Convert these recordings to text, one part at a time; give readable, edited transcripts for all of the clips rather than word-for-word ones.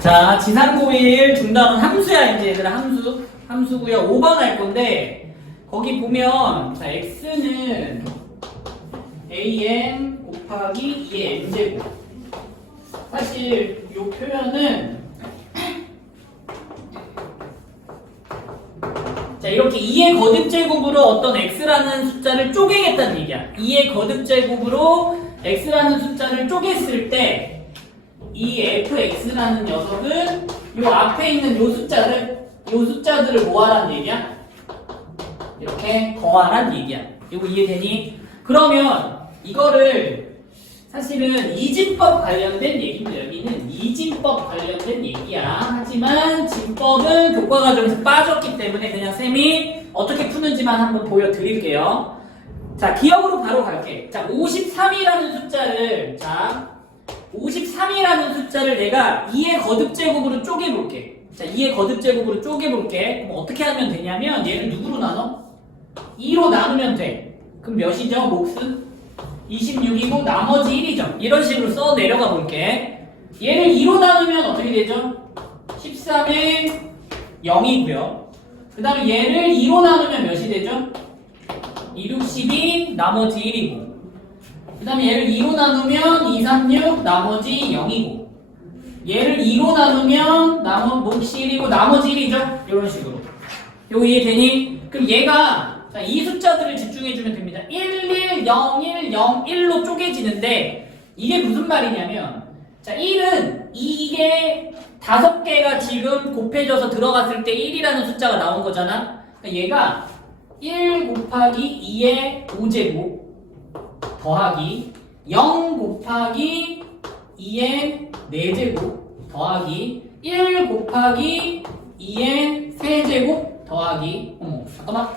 자, 지상고일 중단은 함수야, 이제 얘들아, 함수고요. 5번 할 건데, 거기 보면, 자, x는 am 곱하기 2의 m제곱. 사실, 이 표현은, 자, 이렇게 2의 거듭제곱으로 어떤 x라는 숫자를 쪼개겠다는 얘기야. 2의 거듭제곱으로 x라는 숫자를 쪼갰을 때, 이 fx라는 녀석은 요 앞에 있는 요 숫자들을 뭐 하란 얘기야? 이렇게 더하란 얘기야. 이거 이해되니? 그러면 이거를 사실은 이진법 관련된 얘기입니다. 여기는 이진법 관련된 얘기야. 하지만 진법은 교과 과정에서 빠졌기 때문에 그냥 쌤이 어떻게 푸는지만 한번 보여드릴게요. 자, 기억으로 바로 갈게. 자, 53이라는 숫자를 53이라는 숫자를 내가 2의 거듭제곱으로 쪼개볼게. 자, 2의 거듭제곱으로 쪼개볼게. 그럼 어떻게 하면 되냐면 얘를 누구로 나눠? 2로 나누면 돼. 그럼 몇이죠? 몫은? 26이고 나머지 1이죠. 이런 식으로 써 내려가 볼게. 얘를 2로 나누면 어떻게 되죠? 13에 0이고요. 그 다음에 얘를 2로 나누면 몇이 되죠? 2, 6, 12, 나머지 1이고. 그 다음에 얘를 2로 나누면 2, 3, 6, 나머지 0이고 얘를 2로 나누면 몫이 1이고 나머지 1이죠? 이런 식으로. 요거 이해되니? 그럼 얘가 자, 이 숫자들을 집중해주면 됩니다. 1, 1, 0, 1, 0, 1로 쪼개지는데 이게 무슨 말이냐면 자, 1은 이게 5개가 지금 곱해져서 들어갔을 때 1이라는 숫자가 나온 거잖아. 그러니까 얘가 1 곱하기 2의 5제곱 더하기 0 곱하기 2의 4제곱 더하기 1 곱하기 2의 3제곱 더하기 잠깐만.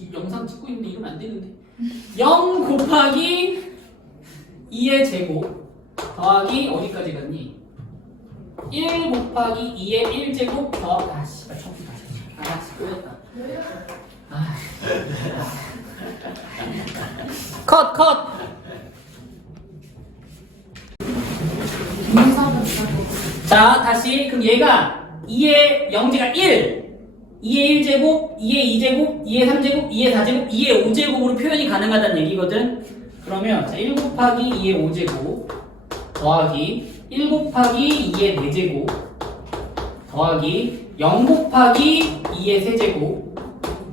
이 영상 찍고 있는데 이러면 안 되는데. 0 곱하기 2의 제곱 더하기 어디까지 갔니? 1 곱하기 2의 1제곱 더 씨발 청소 다시 꼬였다. 컷. 자, 다시. 그럼 얘가 2의 영제가 1 2의 1제곱, 2의 2제곱, 2의 3제곱, 2의 4제곱, 2의 5제곱으로 표현이 가능하다는 얘기거든. 그러면 자, 1 곱하기 2의 5제곱 더하기 1 곱하기 2의 4제곱 더하기 0 곱하기 2의 세제곱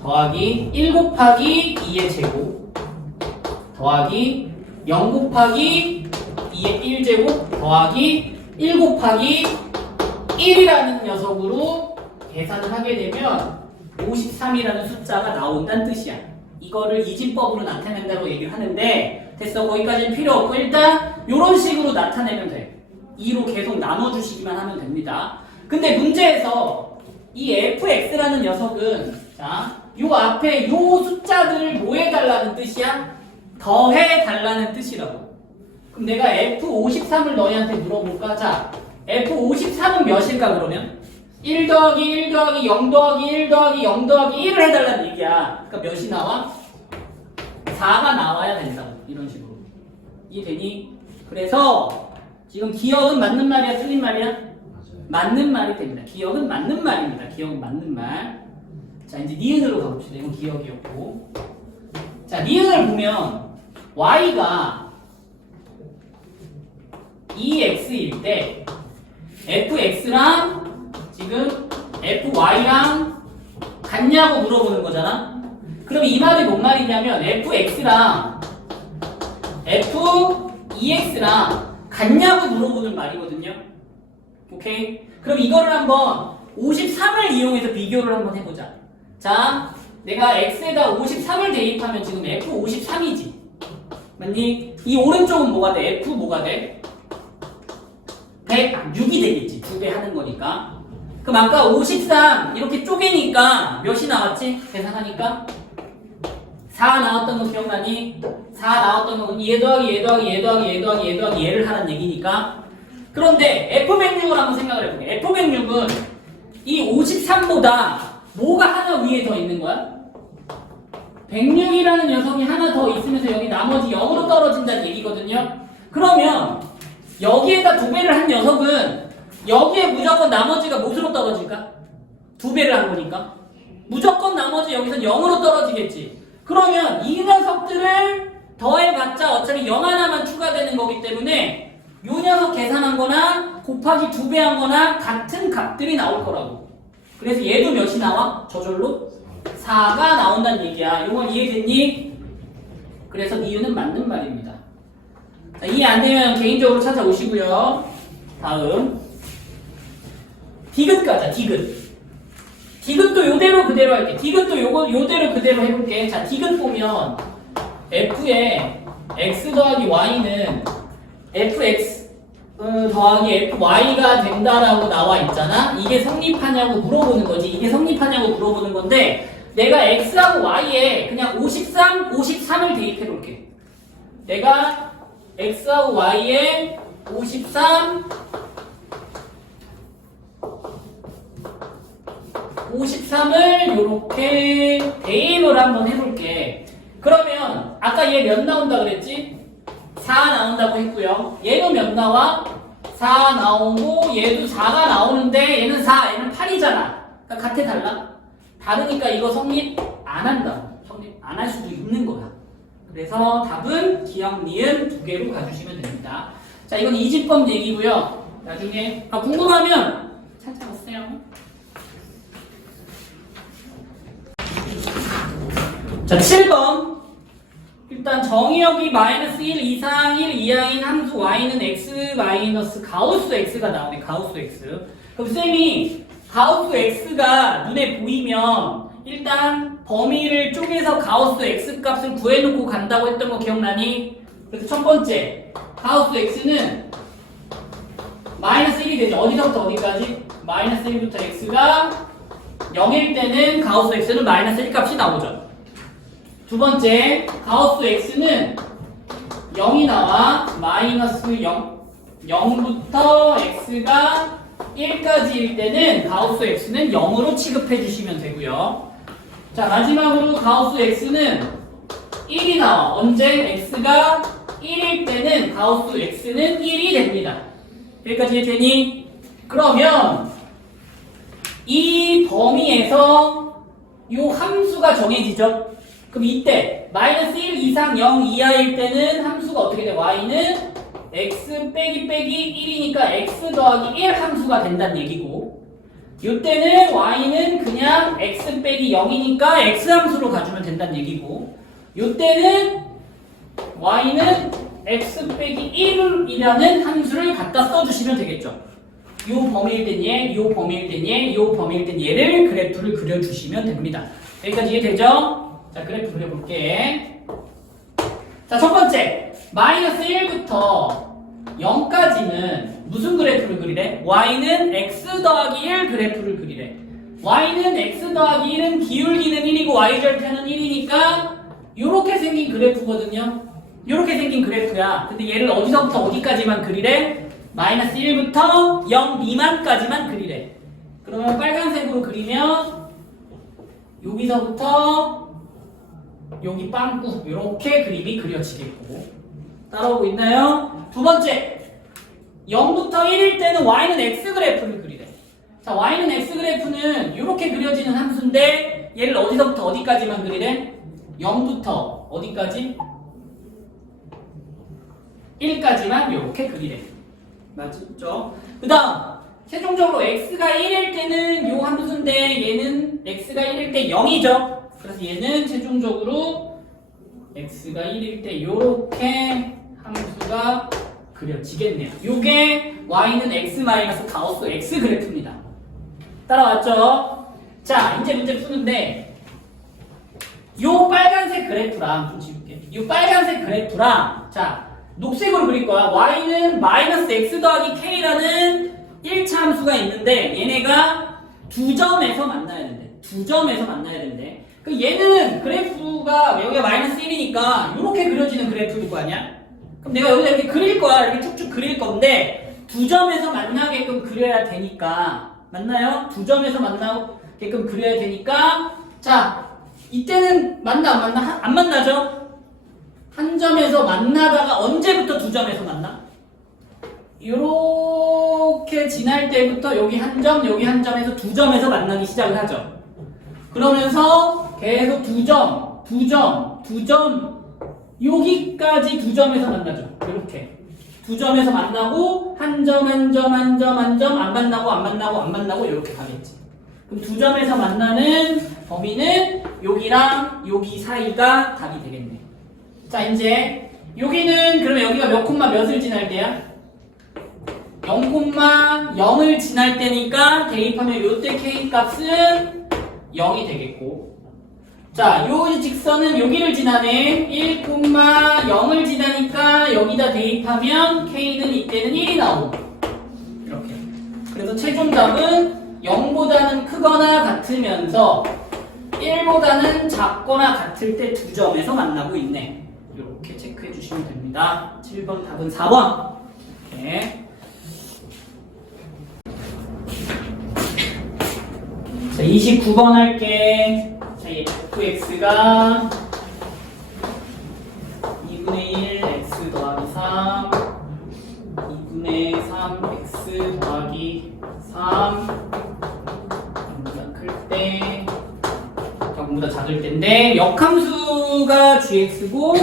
더하기 1 곱하기 2의 제곱 더하기 0 곱하기 2의 1제곱 더하기 1 곱하기 1이라는 녀석으로 계산을 하게 되면 53이라는 숫자가 나온다는 뜻이야. 이거를 이진법으로 나타낸다고 얘기를 하는데 됐어. 거기까지는 필요 없고 일단 이런 식으로 나타내면 돼. 2로 계속 나눠주시기만 하면 됩니다. 근데 문제에서 이 fx라는 녀석은 자, 요 앞에 요 숫자들을 뭐 해달라는 뜻이야? 더해달라는 뜻이라고. 그럼 내가 f53을 너희한테 물어볼까? 자, f53은 몇일까 그러면? 1 더하기 1 더하기 0 더하기 1 더하기 0 더하기 1을 해달라는 얘기야. 그러니까 몇이 나와? 4가 나와야 된다고. 이런 식으로. 이해되니? 그래서 지금 기억은 맞는 말이야? 틀린 말이야? 맞아요. 맞는 말이 됩니다. 기억은 맞는 말입니다. 기억은 맞는 말. 자, 이제 니은으로 가봅시다. 이건 기억이었고. 자, 니은을 보면 y가 2x일 때 fx랑 지금 fy랑 같냐고 물어보는 거잖아. 그럼 이 말이 뭔 말이냐면 fx랑 f2x랑 같냐고 물어보는 말이거든요. 오케이? 그럼 이거를 한번 53을 이용해서 비교를 한번 해보자. 자, 내가 x에다 53을 대입하면 지금 f53이지. 맞니? 이 오른쪽은 뭐가 돼? f 뭐가 돼? 106이 되겠지. 2배 하는 거니까. 그럼 아까 53 이렇게 쪼개니까 몇이 나왔지? 계산하니까 4 나왔던 거 기억나니? 4 나왔던 건 얘 더하기 얘 더하기 얘 더하기 얘 더하기 얘 더하기 얘를 하는 얘기니까. 그런데 F106을 한번 생각을 해볼게. F106은 이 53보다 뭐가 하나 위에 더 있는 거야? 106이라는 녀석이 하나 더 있으면서 여기 나머지 0으로 떨어진다는 얘기거든요. 그러면 여기에다 2배를 한 녀석은 여기에 무조건 나머지가 무엇으로 떨어질까? 2배를 한 거니까 무조건 나머지 여기서 0으로 떨어지겠지. 그러면 이 녀석들을 더해봤자 어차피 0 하나만 추가되는 거기 때문에 요 녀석 계산한 거나 곱하기 2배 한 거나 같은 값들이 나올 거라고. 그래서 얘도 몇이 나와? 저절로 4가 나온다는 얘기야. 이건 이해됐니? 그래서 이유는 맞는 말입니다. 자, 이해 안 되면 개인적으로 찾아오시고요. 다음 디귿 가자. 디귿도 요대로 그대로 할게. 디귿도 요대로 그대로 해볼게. 자, 디귿 보면 f의 x 더하기 y는 fx 더하기 fy가 된다라고 나와 있잖아. 이게 성립하냐고 물어보는 거지. 이게 성립하냐고 물어보는 건데 내가 x하고 y에 그냥 53을 대입해 볼게. 내가 x하고 y에 53을 이렇게 대입을 한번 해볼게. 그러면 아까 얘 몇 나온다 그랬지? 4 나온다고 했고요. 얘도 몇 나와? 4 나오고 얘도 4가 나오는데 얘는 4, 얘는 8이잖아. 그러니까 같아 달라? 다르니까 이거 성립 안 한다. 성립 안 할 수도 있는 거야. 그래서 답은 기억, 니은 2개로 가주시면 됩니다. 자, 이건 이집법 얘기고요. 나중에 궁금하면 찾아오세요. 자, 7번. 일단 정의역이 마이너스 1 이상 1 이하인 함수 y는 x 마이너스 가우스 x가 나오네. 가우스 x. 그럼 쌤이 가우스 x가 눈에 보이면 일단 범위를 쪼개서 가우스 x 값을 구해놓고 간다고 했던 거 기억나니? 그래서 첫 번째 가우스 x는 마이너스 1이 되죠. 어디서부터 어디까지? 마이너스 1부터 x가 0일 때는 가우스 x는 마이너스 1 값이 나오죠. 두 번째, 가우스 x는 0이 나와. 마이너스 0부터 x가 1까지일 때는 가우스 x는 0으로 취급해 주시면 되고요. 자, 마지막으로 가우스 x는 1이 나와. 언제? x가 1일 때는 가우스 x는 1이 됩니다. 여기까지 이해되니? 그러면 이 범위에서 이 함수가 정해지죠. 그럼 이때 마이너스 1 이상 0 이하일 때는 함수가 어떻게 돼? y는 x 빼기 1이니까 x 더하기 1 함수가 된다는 얘기고, 이때는 y는 그냥 x 빼기 0이니까 x 함수로 가주면 된다는 얘기고, 이때는 y는 x 빼기 1이라는 함수를 갖다 써주시면 되겠죠. 요 범위일 땐 얘, 요 범위일 땐 얘, 요 범위일 땐 얘를 그래프를 그려주시면 됩니다. 여기까지 이해되죠? 자, 그래프 그려볼게. 자, 첫 번째 마이너스 1부터 0까지는 무슨 그래프를 그리래? y는 x 더하기 1 그래프를 그리래. y는 x 더하기 1은 기울기는 1이고 y절편은 1이니까 요렇게 생긴 그래프거든요. 요렇게 생긴 그래프야. 근데 얘를 어디서부터 어디까지만 그리래? 마이너스 1부터 0 미만까지만 그리래. 그러면 빨간색으로 그리면 여기서부터 여기 빵꾸 이렇게 그림이 그려지겠고, 따라오고 있나요? 두 번째, 0부터 1일 때는 y는 x 그래프를 그리래. 자, y는 x 그래프는 이렇게 그려지는 함수인데 얘를 어디서부터 어디까지만 그리래? 0부터 어디까지? 1까지만 이렇게 그리래. 맞죠? 그 다음 최종적으로 x가 1일 때는 요 함수인데 얘는 x가 1일 때 0이죠. 그래서 얘는 최종적으로 x가 1일 때 요렇게 함수가 그려지겠네요. 요게 y는 x 마이너스 가우스 x 그래프입니다. 따라왔죠? 자, 이제 문제 푸는데 요 빨간색 그래프랑 좀 지울게. 요 빨간색 그래프랑 자, 녹색으로 그릴 거야. y는 마이너스 x 더하기 k라는 1차 함수가 있는데 얘네가 두 점에서 만나야 된대. 두 점에서 만나야 된대. 그 얘는 그래프가 여기가 마이너스 1이니까 이렇게 그려지는 그래프일 거 아니야? 그럼 내가 여기다 이렇게 그릴 거야. 이렇게 쭉쭉 그릴 건데 두 점에서 만나게끔 그려야 되니까, 맞나요? 두 점에서 만나게끔 그려야 되니까, 자, 이때는 만나 안 만나? 안 만나죠? 한 점에서 만나다가 언제부터 두 점에서 만나? 요렇게 지날 때부터 여기 한 점, 여기 한 점에서 두 점에서 만나기 시작을 하죠. 그러면서 계속 두 점, 두 점, 두 점, 여기까지 두 점에서 만나죠. 이렇게. 두 점에서 만나고 한 점, 한 점, 한 점, 한 점, 안 만나고, 안 만나고, 안 만나고 이렇게 가겠지. 그럼 두 점에서 만나는 범위는 여기랑 여기 사이가 답이 되겠네. 자, 이제 여기는 그러면 여기가 몇 콤마 몇을 지날 때야? 0,0을 지날 때니까 대입하면 요때 k 값은 0이 되겠고, 자, 요 직선은 여기를 지나네. 1,0을 지나니까 여기다 대입하면 k는 이때는 1이 나오고, 이렇게. 그래서 최종 답은 0보다는 크거나 같으면서 1보다는 작거나 같을 때 두 점에서 만나고 있네. 이렇게 체크해 주시면 됩니다. 7번 답은 4번. 이렇게. 자, 29번 할게. 자, fx가 2분의 1 x 더하기 3 2분의 3 x 더하기 3 전부다 클 때 전부다 작을 때인데 역함수가 gx고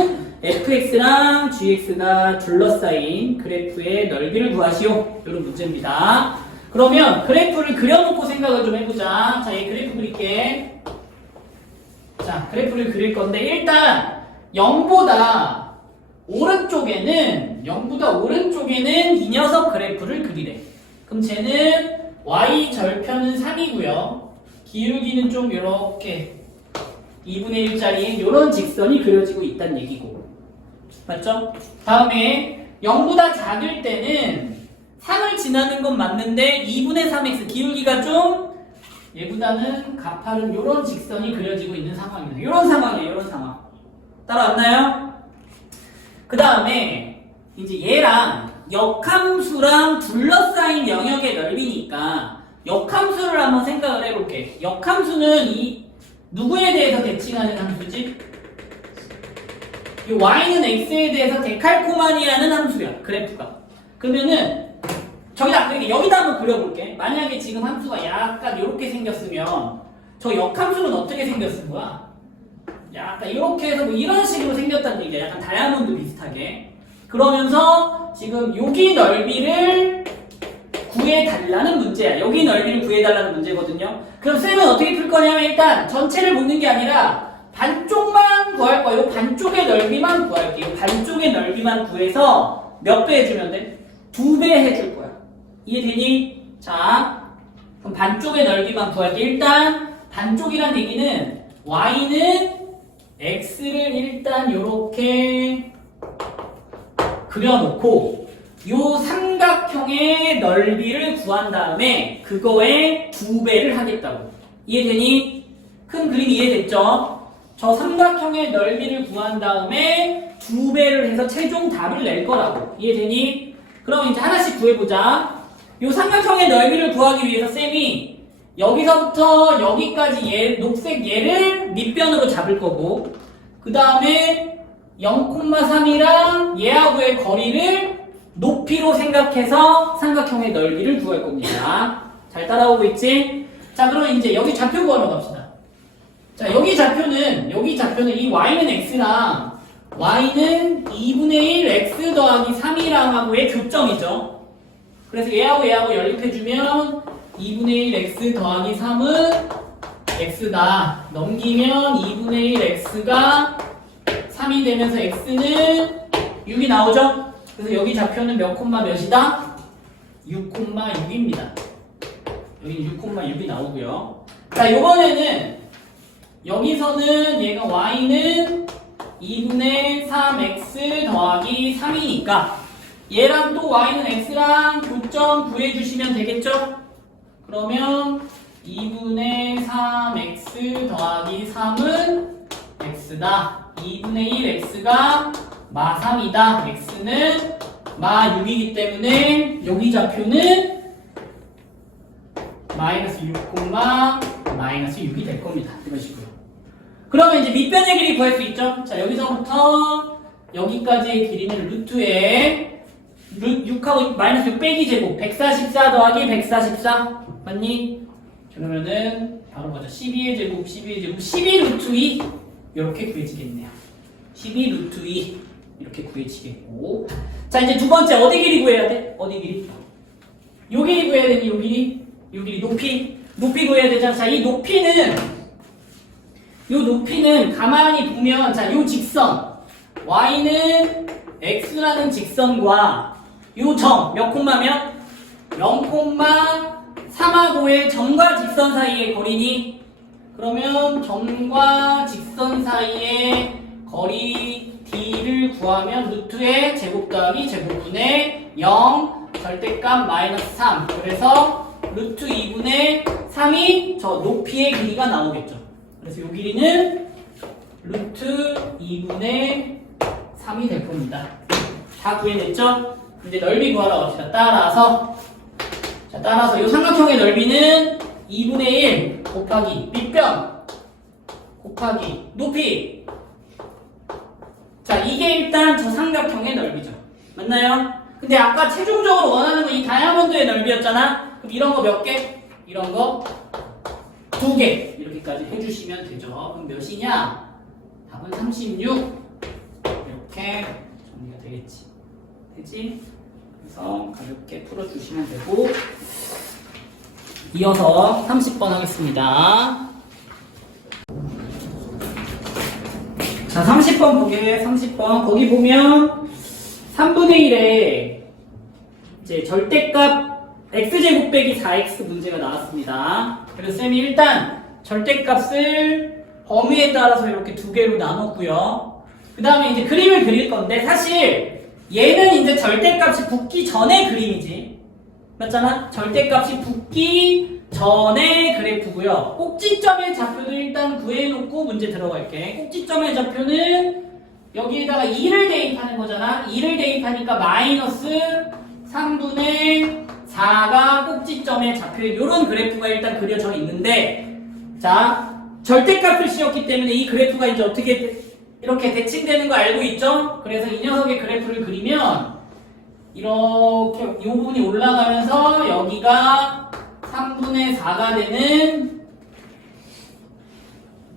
fx랑 gx가 둘러싸인 그래프의 넓이를 구하시오. 이런 문제입니다. 그러면 그래프를 그려놓고 생각을 좀 해보자. 자, 얘 그래프 그릴게. 자, 그래프를 그릴 건데 일단 0보다 오른쪽에는 이 녀석 그래프를 그리래. 그럼 쟤는 y 절편은 3이고요. 기울기는 좀 이렇게 2분의 1짜리 이런 직선이 그려지고 있다는 얘기고. 맞죠? 다음에 0보다 작을 때는 3을 지나는 건 맞는데 2분의 3x 기울기가 좀 얘보다는 가파른 이런 직선이 그려지고 있는 상황입니다. 이런 상황이에요. 이런 상황. 따라왔나요? 그 다음에 이제 얘랑 역함수랑 둘러싸인 영역의 넓이니까 역함수를 한번 생각을 해볼게. 역함수는 이 누구에 대해서 대칭하는 함수지? 이 y는 x에 대해서 데칼코마니하는 함수야. 그래프가. 그러면은 여기다 한번 그려볼게. 만약에 지금 함수가 약간 이렇게 생겼으면 저 역함수는 어떻게 생겼을 거야? 약간 이렇게 해서 뭐 이런 식으로 생겼다는 얘기야. 약간 다이아몬드 비슷하게. 그러면서 지금 여기 넓이를 구해달라는 문제야. 여기 넓이를 구해달라는 문제거든요. 그럼 쌤은 어떻게 풀 거냐면 일단 전체를 보는 게 아니라 반쪽만 구할 거야. 이 반쪽의 넓이만 구할게. 이 반쪽의 넓이만 구해서 몇 배 해주면 돼? 2배 해줄 거야. 이해되니? 자, 그럼 반쪽의 넓이만 구할게. 일단 반쪽이란 얘기는 y는 x를 일단 이렇게 그려놓고 요 삼각형의 넓이를 구한 다음에 그거에 2배를 하겠다고. 이해되니? 큰 그림 이해됐죠? 저 삼각형의 넓이를 구한 다음에 2배를 해서 최종 답을 낼 거라고. 이해되니? 그럼 이제 하나씩 구해보자. 요 삼각형의 넓이를 구하기 위해서 쌤이 여기서부터 여기까지 녹색 얘를 밑변으로 잡을 거고, 그 다음에 0,3이랑 얘하고의 거리를 높이로 생각해서 삼각형의 넓이를 구할 겁니다. 잘 따라오고 있지? 자, 그럼 이제 여기 좌표 구하러 갑시다. 자, 여기 좌표는 이 y는 x랑 y는 2분의 1 x 더하기 3이랑 하고의 교점이죠. 그래서 얘하고 연립해주면 2분의 1 x 더하기 3은 x다. 넘기면 2분의 1 x가 3이 되면서 x는 6이 나오죠? 그래서 여기 좌표는 몇 콤마 몇이다? 6,6입니다. 여기 6,6이 나오고요. 자, 요번에는 여기서는 얘가 y는 2분의 3x 더하기 3이니까 얘랑 또 y는 x랑 교점 구해주시면 되겠죠? 그러면 2분의 3x 더하기 3은 x다. 2분의 1x가 마 3이다. x는 마 6이기 때문에 여기 좌표는 마이너스 6, 마이너스 6이 될 겁니다. 이런 식으로. 그러면 이제 밑변의 길이 구할 수 있죠? 자, 여기서부터 여기까지의 길이는 루트에 6하고 마이너스 6 빼기 제곱 144 더하기 144 맞니? 그러면은 바로 보자. 12의 제곱 12의 제곱 12 루트 2 이렇게 구해지겠네요. 12 루트 2 이렇게 구해지겠고 자 이제 두 번째 어디 길이 구해야 돼? 어디 길이? 요 길이 구해야 되니 요 길이? 요 길이 높이 구해야 되잖아. 자 이 높이는 가만히 보면 자 요 직선 y는 x라는 직선과 요 점 몇 콤마면 0,3하고의 점과 직선 사이의 거리니 그러면 점과 직선 사이의 거리 d를 구하면 루트의 제곱 더하기 제곱분의 0 절대값 마이너스 3 그래서 루트 2분의 3이 저 높이의 길이가 나오겠죠. 그래서 이 길이는 루트 2분의 3이 될 겁니다. 다 구해냈죠? 이제 넓이 구하러 갑시다. 따라서 이 삼각형의 넓이는 2분의 1 곱하기 밑변 곱하기 높이 자 이게 일단 저 삼각형의 넓이죠. 맞나요? 근데 아까 최종적으로 원하는 건 이 다이아몬드의 넓이였잖아. 그럼 이런 거 몇 개? 이런 거 2개 이렇게까지 해주시면 되죠. 그럼 몇이냐? 답은 36 이렇게 정리가 되겠지. 그래서 가볍게 풀어주시면 되고 이어서 30번 하겠습니다. 자 30번 보게 30번 거기 보면 3분의 1에 이제 절대값 x제곱 빼기 4x 문제가 나왔습니다. 그래서 쌤이 일단 절대값을 범위에 따라서 이렇게 두 개로 나눴고요. 그 다음에 이제 그림을 그릴 건데 사실 얘는 이제 절대값이 붙기 전의 그림이지. 맞잖아? 절대값이 붙기 전의 그래프고요. 꼭지점의 좌표도 일단 구해놓고 문제 들어갈게. 꼭지점의 좌표는 여기에다가 2를 대입하는 거잖아. 2를 대입하니까 마이너스 3분의 4가 꼭지점의 좌표에 이런 그래프가 일단 그려져 있는데 자 절대값을 씌웠기 때문에 이 그래프가 이제 어떻게 이렇게 대칭되는 거 알고 있죠? 그래서 이 녀석의 그래프를 그리면 이렇게 이 부분이 올라가면서 여기가 3분의 4가 되는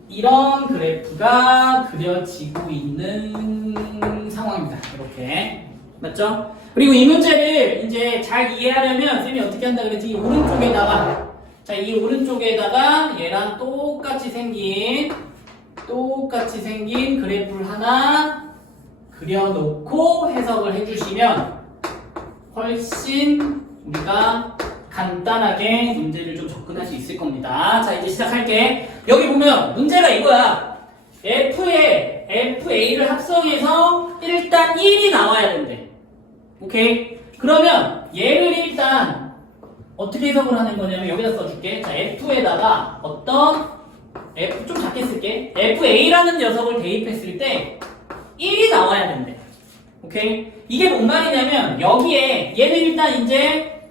이런 그래프가 그려지고 있는 상황입니다. 이렇게 맞죠? 그리고 이 문제를 이제 잘 이해하려면 쌤이 어떻게 한다 그랬지? 이 오른쪽에다가 자, 이 오른쪽에다가 얘랑 똑같이 생긴 그래프를 하나 그려놓고 해석을 해주시면 훨씬 우리가 간단하게 문제를 좀 접근할 수 있을 겁니다. 자, 이제 시작할게. 여기 보면 문제가 이거야. FA를 합성해서 일단 1이 나와야 된대. 오케이? 그러면 얘를 일단 어떻게 해석을 하는 거냐면 여기다 써줄게. 자, F에다가 어떤 F 좀 작게 쓸게. FA라는 녀석을 대입했을 때 1이 나와야 된대. 오케이? 이게 뭔 말이냐면 여기에 얘는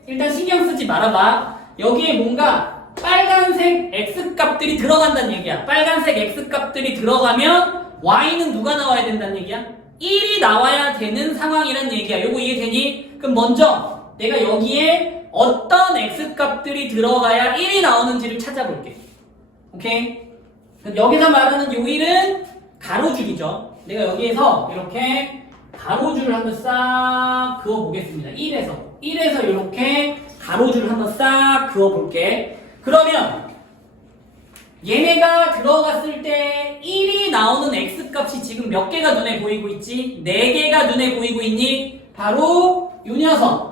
일단 신경 쓰지 말아봐. 여기에 뭔가 빨간색 X값들이 들어간다는 얘기야. 빨간색 X값들이 들어가면 Y는 누가 나와야 된다는 얘기야? 1이 나와야 되는 상황이란 얘기야. 요거 이해되니? 그럼 먼저 내가 여기에 어떤 X값들이 들어가야 1이 나오는지를 찾아볼게. 오케이? 그럼 여기서 말하는 요 1은 가로줄이죠. 내가 여기에서 이렇게 가로줄을 한번 싹 그어보겠습니다. 1에서 이렇게 가로줄을 한번 싹 그어볼게. 그러면 얘네가 들어갔을 때 1이 나오는 X값이 지금 몇 개가 눈에 보이고 있지? 4개가 눈에 보이고 있니? 바로 요 녀석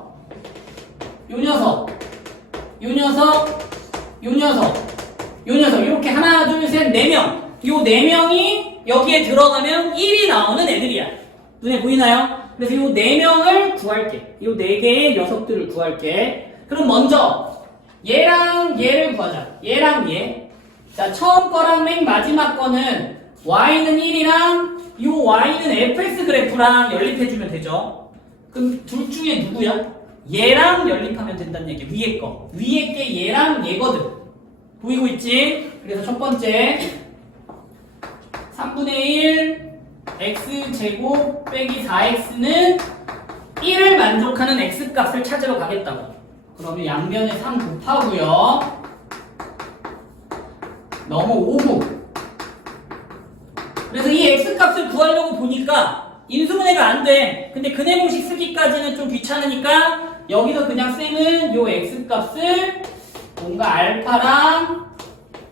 이렇게 하나 둘 셋 4명 요 4명이 여기에 들어가면 1이 나오는 애들이야. 눈에 보이나요? 그래서 요 4명을 구할게. 요 4개의 녀석들을 구할게. 그럼 먼저 얘랑 얘를 구하자. 얘랑 얘. 자, 처음 거랑 맨 마지막 거는 y는 1이랑 요 y는 fx 그래프랑 연립해주면 되죠. 그럼 둘 중에 누구야? 얘랑 연립하면 된다는 얘기야. 위에 거. 위에 게 얘랑 얘거든. 보이고 있지? 그래서 첫 번째 3분의 1 x제곱 빼기 4x는 1을 만족하는 x값을 찾으러 가겠다고. 그러면 양변에 3 곱하고요. 너무 5구. 그래서 이 x값을 구하려고 보니까 인수분해가 안 돼. 근데 근해공식 쓰기까지는 좀 귀찮으니까 여기서 그냥 쌤은 요 x값을 뭔가 알파랑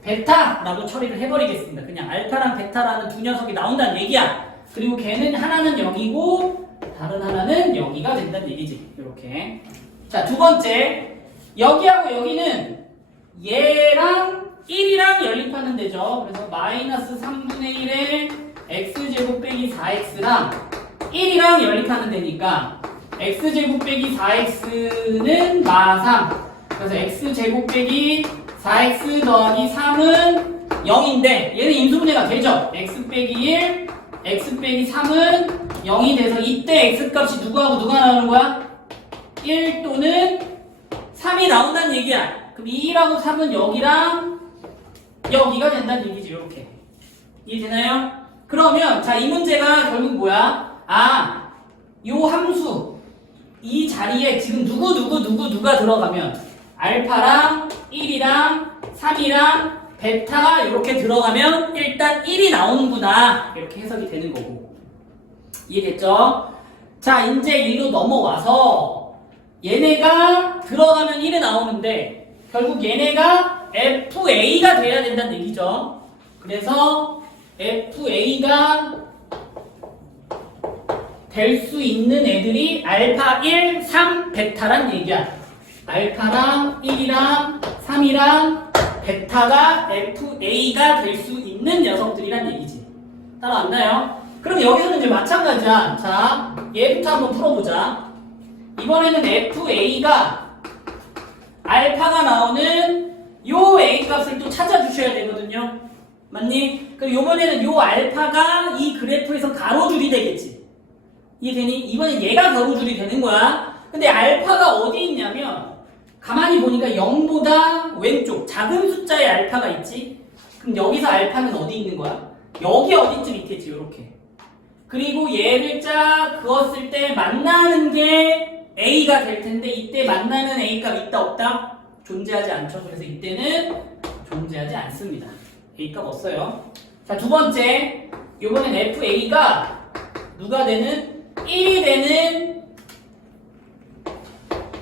베타라고 처리를 해버리겠습니다. 그냥 알파랑 베타라는 두 녀석이 나온다는 얘기야. 그리고 걔는 하나는 0이고 다른 하나는 여기가 된다는 얘기지. 이렇게. 자, 두 번째. 여기하고 여기는 얘랑 1이랑 연립하는 데죠. 그래서 마이너스 3분의 1에 x제곱 빼기 4x랑 1이랑 연립하는 데니까 x제곱 빼기 4x는 마3. 그래서 x제곱 빼기 4x 더하기 3은 0인데 얘는 인수분해가 되죠. x 빼기 1, x 빼기 3은 0이 돼서 이때 x값이 누구하고 누가 나오는 거야? 1 또는 3이 나온다는 얘기야. 그럼 2하고 3은 여기랑 여기가 된다는 얘기지. 이렇게 이해되나요? 그러면 자, 이 문제가 결국 뭐야? 아, 요 함수 이 자리에 지금 누가 들어가면 알파랑 1이랑 3이랑 베타가 이렇게 들어가면 일단 1이 나오는구나. 이렇게 해석이 되는 거고. 이해됐죠? 자, 이제 일로 넘어와서 얘네가 들어가면 1이 나오는데 결국 얘네가 FA가 돼야 된다는 얘기죠. 그래서 FA가 될 수 있는 애들이 알파 1, 3, 베타란 얘기야. 알파랑 1이랑 3이랑 베타가 FA가 될 수 있는 녀석들이란 얘기지. 따라왔나요? 그럼 여기서는 이제 마찬가지야. 자, 얘부터 한번 풀어보자. 이번에는 FA가 알파가 나오는 요 A 값을 또 찾아주셔야 되거든요. 맞니? 그럼 이번에는 요 알파가 이 그래프에서 가로줄이 되겠지. 이해되니? 이번엔 얘가 가로줄이 되는 거야. 근데 알파가 어디 있냐면 가만히 보니까 0보다 왼쪽 작은 숫자의 알파가 있지. 그럼 여기서 알파는 어디 있는 거야? 여기 어디쯤 있겠지. 요렇게. 그리고 얘를 쫙 그었을 때 만나는 게 A가 될 텐데 이때 만나는 A값 있다 없다? 존재하지 않죠. 그래서 이때는 존재하지 않습니다. A값 없어요. 자, 두 번째. 요번엔 FA가 누가 되는? 1이 되는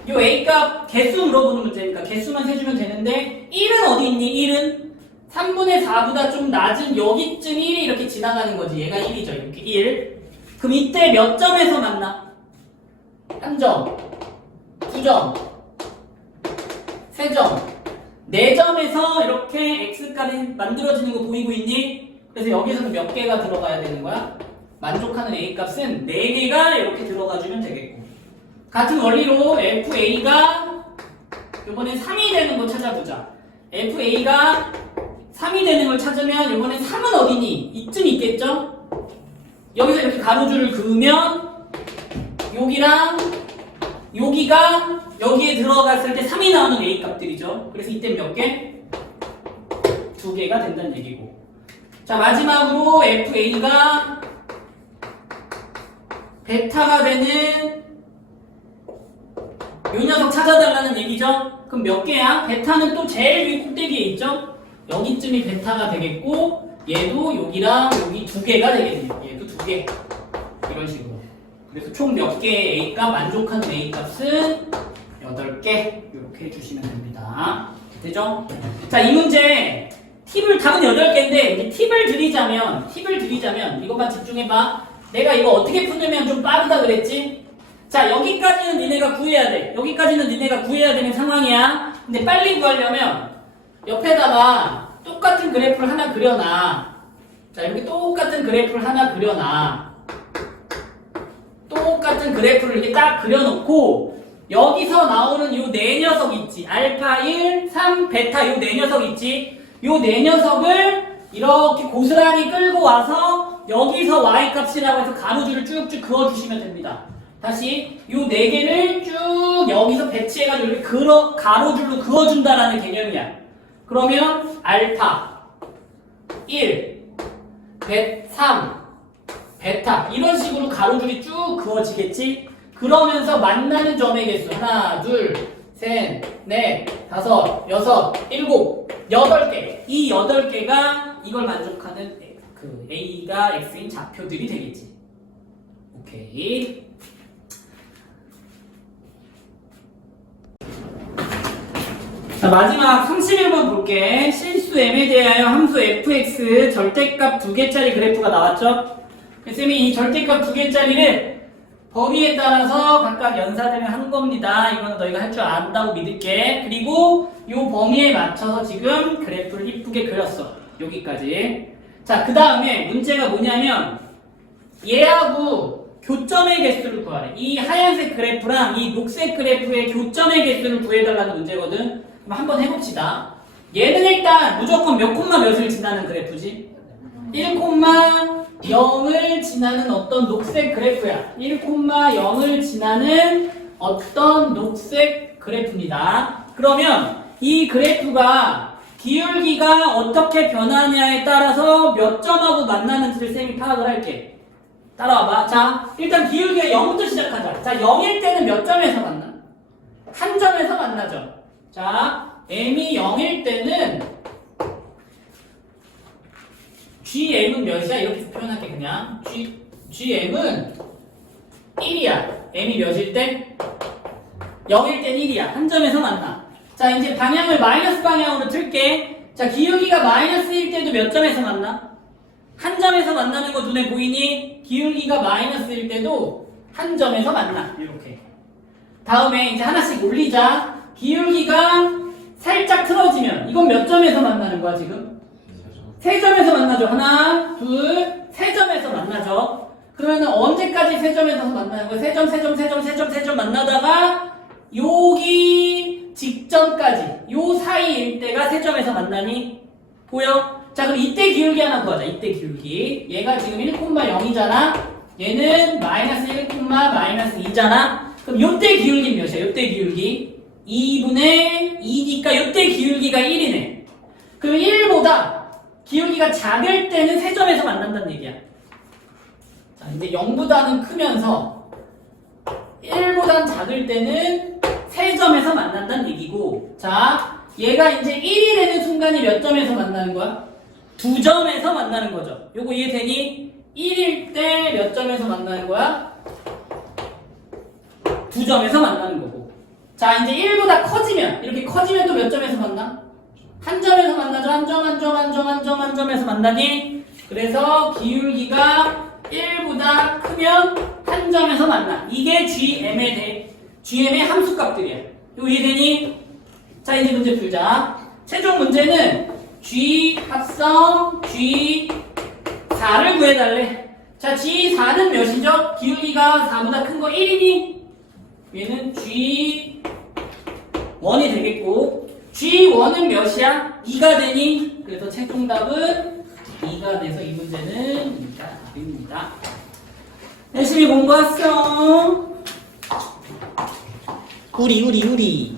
요 A값 개수 물어보는 문제니까 개수만 세주면 되는데 1은 어디 있니? 1은 3분의 4보다 좀 낮은 여기쯤 1이 이렇게 지나가는 거지. 얘가 1이죠. 이렇게 1. 그럼 이때 몇 점에서 만나? 1점, 2점, 3점, 4점에서 이렇게 X값이 만들어지는 거 보이고 있니? 그래서 여기서는 몇 개가 들어가야 되는 거야? 만족하는 A값은 4개가 이렇게 들어가주면 되겠고, 같은 원리로 FA가 이번엔 3이 되는 거 찾아보자. FA가 3이 되는 걸 찾으면 이번엔 3은 어디니? 이쯤 있겠죠? 여기서 이렇게 가로줄을 그으면 여기랑 여기가 여기에 들어갔을 때 3이 나오는 A값들이죠. 그래서 이때 몇 개? 2개가 된다는 얘기고. 자, 마지막으로 FA가 베타가 되는 요 녀석 찾아달라는 얘기죠. 그럼 몇 개야? 베타는 또 제일 위 꼭대기에 있죠. 여기쯤이 베타가 되겠고 얘도 여기랑 여기 2개가 되겠네요. 얘도 2개. 이런 식으로. 그래서 총 몇 개의 A값, 만족하는 A값은 8개. 이렇게 해주시면 됩니다. 되죠? 자, 이 문제 답은 8개인데 이제 팁을 드리자면 이것만 집중해봐. 내가 이거 어떻게 푸냐면 좀 빠르다 그랬지? 자, 여기까지는 니네가 구해야 돼. 여기까지는 니네가 구해야 되는 상황이야. 근데 빨리 구하려면 옆에다가 똑같은 그래프를 하나 그려놔. 자, 이렇게 똑같은 그래프를 하나 그려놔. 똑같은 그래프를 이렇게 딱 그려놓고 여기서 나오는 요 네 녀석 있지. 알파 1, 3, 베타 요 네 녀석 있지. 요 네 녀석을 이렇게 고스란히 끌고 와서 여기서 y값이라고 해서 가로줄을 쭉쭉 그어주시면 됩니다. 다시 요 네 개를 쭉 여기서 배치해가지고 이렇게 가로줄로 그어준다라는 개념이야. 그러면 알파 1, 3, 베타 이런 식으로 가로줄이 쭉 그어지겠지? 그러면서 만나는 점의 개수 하나, 둘, 셋, 넷, 다섯, 여섯, 일곱, 8개. 이 8개가 이걸 만족하는 그 A가 X인 좌표들이 되겠지. 오케이. 자, 마지막 31번 볼게. 실수 m에 대하여 함수 fx 절대값 2개짜리 그래프가 나왔죠? 쌤이 이 절대값 2개짜리를 범위에 따라서 각각 연산을 한 겁니다. 이거는 너희가 할 줄 안다고 믿을게. 그리고 이 범위에 맞춰서 지금 그래프를 이쁘게 그렸어. 여기까지. 자, 그 다음에 문제가 뭐냐면 얘하고 교점의 개수를 구하래. 이 하얀색 그래프랑 이 녹색 그래프의 교점의 개수를 구해달라는 문제거든. 그럼 한번 해봅시다. 얘는 일단 무조건 몇 콤마 몇을 지나는 그래프지? 1,0을 지나는 어떤 녹색 그래프야. 1,0을 지나는 어떤 녹색 그래프입니다. 그러면 이 그래프가 기울기가 어떻게 변하냐에 따라서 몇 점하고 만나는지를 쌤이 파악을 할게. 따라와봐. 자, 일단 기울기가 0부터 시작하자. 자, 0일 때는 몇 점에서 만나? 한 점에서 만나죠. 자, m이 0일 때는 gm은 몇이야? 이렇게 표현할게 그냥. gm은 1이야. m이 몇일 때? 0일 땐 1이야. 한 점에서 만나. 자, 이제 방향을 마이너스 방향으로 틀게. 자, 기울기가 마이너스일 때도 몇 점에서 만나? 한 점에서 만나는 거 눈에 보이니? 기울기가 마이너스일 때도 한 점에서 만나. 이렇게. 다음에 이제 하나씩 올리자. 기울기가 살짝 틀어지면 이건 몇 점에서 만나는 거야 지금? 3점에서 만나죠. 하나, 둘, 3점에서 만나죠. 그러면 언제까지 3점에서 만나는 거야? 3점 만나다가 여기 직전까지 요 사이일 때가 3점에서 만나니? 보여? 자, 그럼 이때 기울기 하나 구하자. 이때 기울기. 얘가 지금 1,0이잖아. 얘는 마이너스 1, 마이너스 2잖아. 그럼 요때 기울기 몇이야? 요때 기울기 2분의 2니까 요때 기울기가 1이네. 그럼 1보다 기울기가 작을 때는 3점에서 만난다는 얘기야. 자, 이제 0보다는 크면서 1보단 작을 때는 3점에서 만난다는 얘기고, 자, 얘가 이제 1이 되는 순간이 몇 점에서 만나는 거야? 2점에서 만나는 거죠. 요거 이해되니? 1일 때 몇 점에서 만나는 거야? 2점에서 만나는 거고. 자, 이제 1보다 커지면, 이렇게 커지면 또 몇 점에서 만나? 한 점에서 만나죠. 한 점에서 만나니? 그래서 기울기가 1보다 크면 한 점에서 만나. 이게 GM의 함수값들이야. 이거 이해되니? 자, 이제 문제 풀자. 최종 문제는 G 합성 G4를 구해달래. 자, G4는 몇이죠? 기울기가 4보다 큰 거 1이니? 얘는 G1이 되겠고, G1은 몇이야? 2가 되니? 그래서 최종답은 2가 돼서 이 문제는 2가 답입니다. 열심히 공부했어. 우리.